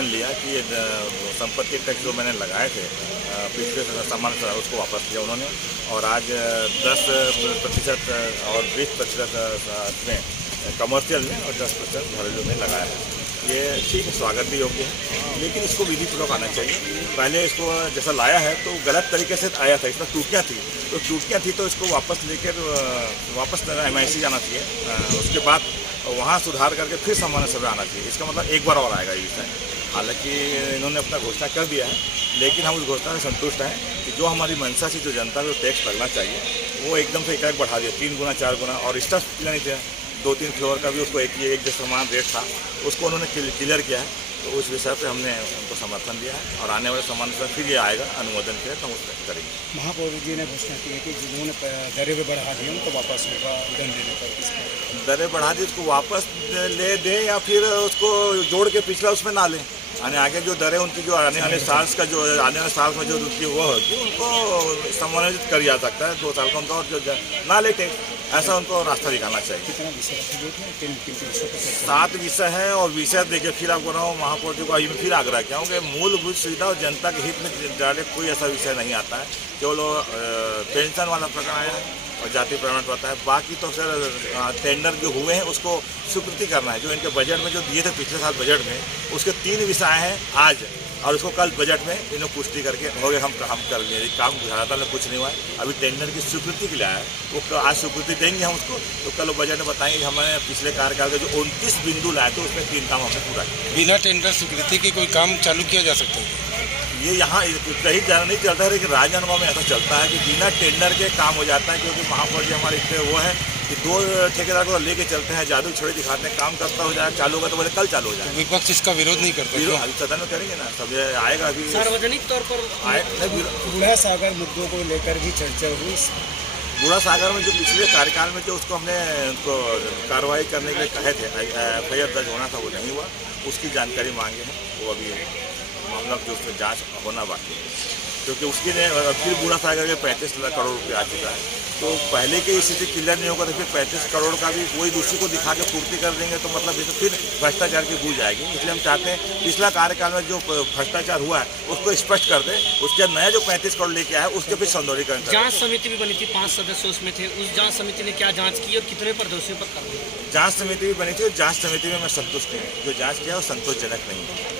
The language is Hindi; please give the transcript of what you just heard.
टर्न लिया कि ये संपत्ति टैक्स जो मैंने लगाए थे पिछले सामान उसको वापस किया उन्होंने, और आज 10% और 20% में कमर्शियल में और 10% घरेलू में लगाया है। ये ठीक है, स्वागत भी योग्य है, लेकिन इसको विधिपूर्वक आना चाहिए। पहले इसको जैसा लाया है तो गलत तरीके से आया था, इसमें त्रुटियाँ थी तो इसको वापस लेकर वापस MIC जाना चाहिए, उसके बाद वहाँ सुधार करके फिर सामान्य सभा आना चाहिए। इसका मतलब एक बार और आएगा ये विषय। हालांकि इन्होंने अपना घोषणा कर दिया है, लेकिन हम उस घोषणा में संतुष्ट हैं कि जो हमारी मंशा से जो जनता को टैक्स लगना चाहिए वो एकदम से एकाएक बढ़ा दिया 3 गुना 4 गुना, और स्टाफ नहीं थे 2-3 फ्लोर का भी उसको एक जो समान रेट था उसको उन्होंने क्लियर किया है। तो उस विषय पे हमने उनको समर्थन दिया है, और आने वाले सामान से फिर ये आएगा अनुमोदन के तो हम उस पर करेंगे। महापौर जी ने घोषणा की है कि जिन्होंने दरें बढ़ा दी उनको वापस होगा दंड देने पर। दरें बढ़ा दी उसको वापस ले दें या फिर उसको जोड़ के पिछला उसमें ना लें। आगे जो दरें उनकी जो आने वाले साल में जो उनकी वो होगी उनको समायोजित कर जा सकता है 2 साल का उनका, और जो ना लेटे ऐसा उनको रास्ता दिखाना चाहिए। कितना विषय रखे गए थे? 7 विषय हैं, और विषय देखिए फिर आपको रहा हूँ महापौर जी को अभी फिर आग्रह किया हूँ कि मूलभूत सुविधा और जनता के हित में डायरेक्ट कोई ऐसा विषय नहीं आता है। केवल पेंशन वाला प्रकरण आया है और जाति प्रमाण पत्र है, बाकी तो सर टेंडर जो हुए हैं उसको स्वीकृति करना है। जो इनके बजट में जो दिए थे पिछले साल बजट में, उसके 3 विषय हैं आज, और उसको कल बजट में इन्होंने पुष्टि करके हो गए, हम कर लिए। काम ज़्यादातर में कुछ नहीं हुआ है, अभी टेंडर की स्वीकृति के लिए आया है, वो आज स्वीकृति देंगे हम उसको, तो कल बजट में बताएंगे। हमने पिछले कार्यकाल के जो 29 बिंदु लाए थे उसमें 3 काम हमने पूरा किया। बिना टेंडर स्वीकृति के कोई काम चालू किया जा सकता है? ये यहाँ कहीं ज़्यादा नहीं चलता है, लेकिन राजनांदगांव में ऐसा चलता है कि बिना टेंडर के काम हो जाता है, क्योंकि महापौर जी हमारे इतने वो है कि 2 ठेकेदार को लेके चलते हैं, जादू छड़ी दिखाते हैं, काम करता हो जाएगा, चालू होगा तो बोले कल चालू हो जाएगा। विपक्ष इसका विरोध नहीं करता? अभी सदन में करेंगे ना, सब आएगा अभी सार्वजनिक तौर पर बूढ़ा सागर मुद्दों को लेकर भी चर्चा हुई। बूढ़ा सागर में जो पिछले कार्यकाल में जो उसको हमने उनको कार्रवाई करने के लिए कहे थे, FIR दर्ज होना था, वो नहीं हुआ, उसकी जानकारी मांगे हैं। वो अभी मामला जो उसमें जांच होना बाकी है, क्योंकि उसके लिए फिर बूढ़ा सागर के 35 करोड़ रुपये आ चुका है। तो पहले की स्थिति क्लियर नहीं होगा तो फिर 35 करोड़ का भी कोई दूसरी को दिखा के पूर्ति कर देंगे, तो मतलब ये तो फिर भ्रष्टाचार की गूंज आएगी। इसलिए हम चाहते हैं पिछला कार्यकाल में जो भ्रष्टाचार हुआ है उसको स्पष्ट कर दें, उसके नया जो 35 करोड़ लेके आया उसके फिर सौंदर्यीकरण करें। जांच समिति भी बनी थी, 5 सदस्य उसमें थे। उस जांच समिति ने क्या जांच की और कितने पर दोषियों पर कार्रवाई? जांच समिति भी बनी थी, जांच समिति में मैं संतुष्ट हूँ, जो जांच किया वो संतोषजनक नहीं है।